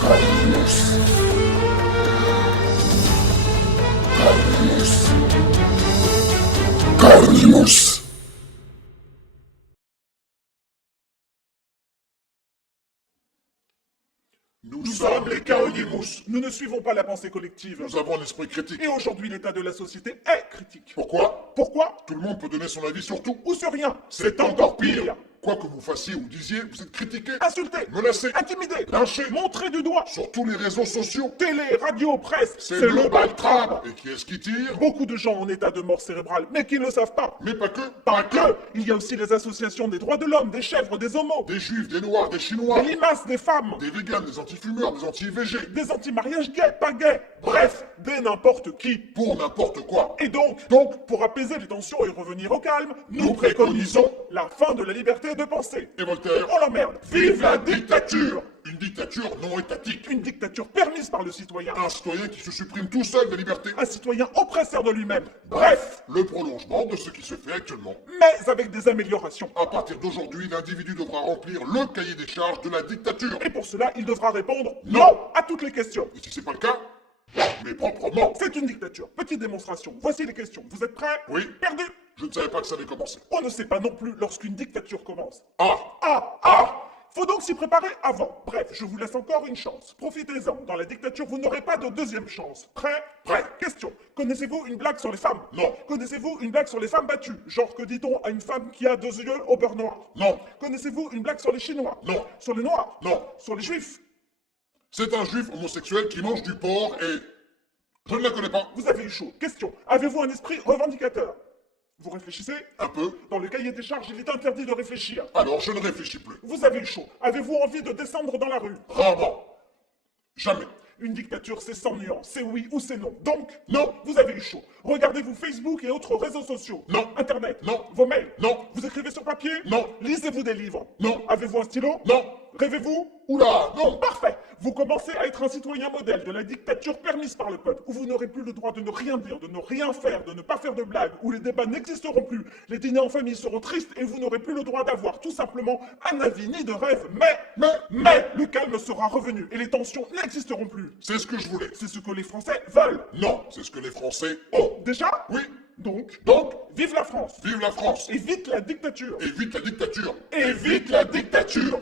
Carlos. Carlos. Carlos. Nous sommes les Kaonimus. Nous ne suivons pas la pensée collective. Nous avons un esprit critique. Et aujourd'hui, l'état de la société est critique. Pourquoi? Pourquoi? Tout le monde peut donner son avis sur tout. Ou sur rien. C'est encore pire. Quoi que vous fassiez ou disiez, vous êtes critiqué, Insulté, menacé, intimidé, lynché, montré du doigt. sur tous les réseaux sociaux. Télé, radio, presse, C'est le baltrame. Et qui est-ce qui tire? Beaucoup de gens en état de mort cérébrale, mais qui ne le savent pas. Mais pas que. Pas que. Il y a aussi les associations des droits de l'homme, des chèvres, des homos, Des juifs, des noirs, des chinois, des limaces, des femmes, des véganes, des anti-fumeurs, des anti-IVG. des anti-mariages gays, pas gays. Bref, des n'importe qui. Pour n'importe quoi. Et donc, pour apaiser les tensions et revenir au calme, Nous préconisons la fin de la liberté de penser. Et Voltaire? On l'emmerde. Vive la dictature! Une dictature non étatique. Une dictature permise par le citoyen. Un citoyen qui se supprime tout seul des libertés. Un citoyen oppresseur de lui-même. Bref, Le prolongement de ce qui se fait actuellement. mais avec des améliorations. À partir d'aujourd'hui, l'individu devra remplir le cahier des charges de la dictature. Et pour cela, il devra répondre Non. non à toutes les questions. Et si c'est pas le cas, mais proprement. C'est une dictature. Petite démonstration. Voici les questions. Vous êtes prêts? Oui. Perdu. Je ne savais pas que ça avait commencé. On ne sait pas non plus lorsqu'une dictature commence. Ah! Ah. Faut donc s'y préparer avant. Bref, je vous laisse encore une chance. Profitez-en. Dans la dictature, vous n'aurez pas de deuxième chance. Prêt? Prêt. Question. Connaissez-vous une blague sur les femmes? Non. Connaissez-vous une blague sur les femmes battues? Genre, que dit-on à une femme qui a 2 yeux au beurre noir? Non. Connaissez-vous une blague sur les Chinois? Non. Sur les Noirs? Non. Sur les Juifs? C'est un juif homosexuel qui mange du porc et... Je ne la connais pas. Vous avez eu chaud. Question. Avez-vous un esprit revendicateur? Vous réfléchissez? Un peu. Dans le cahier des charges, il est interdit de réfléchir. Alors je ne réfléchis plus. Vous avez eu chaud. Avez-vous envie de descendre dans la rue? Rarement. Jamais. Une dictature, c'est sans nuance, c'est oui ou c'est non. Donc, Non. vous avez eu chaud. Regardez-vous Facebook et autres réseaux sociaux? Non. Internet? Non. Vos mails? Non. Vous écrivez sur papier? Non. Lisez-vous des livres? Non. Avez-vous un stylo? Non. Rêvez-vous? Oula, non. Parfait. Vous commencez à être un citoyen modèle de la dictature permise par le peuple, où vous n'aurez plus le droit de ne rien dire, de ne rien faire, de ne pas faire de blagues, où les débats n'existeront plus, les dîners en famille seront tristes et vous n'aurez plus le droit d'avoir tout simplement un avis ni de rêve. Mais, le calme sera revenu et les tensions n'existeront plus. C'est ce que je voulais. C'est ce que les Français veulent. Non, c'est ce que les Français ont. Déjà? Oui. Donc, Vive la France. et vite la dictature. Et vite la dictature. Et vite la dictature.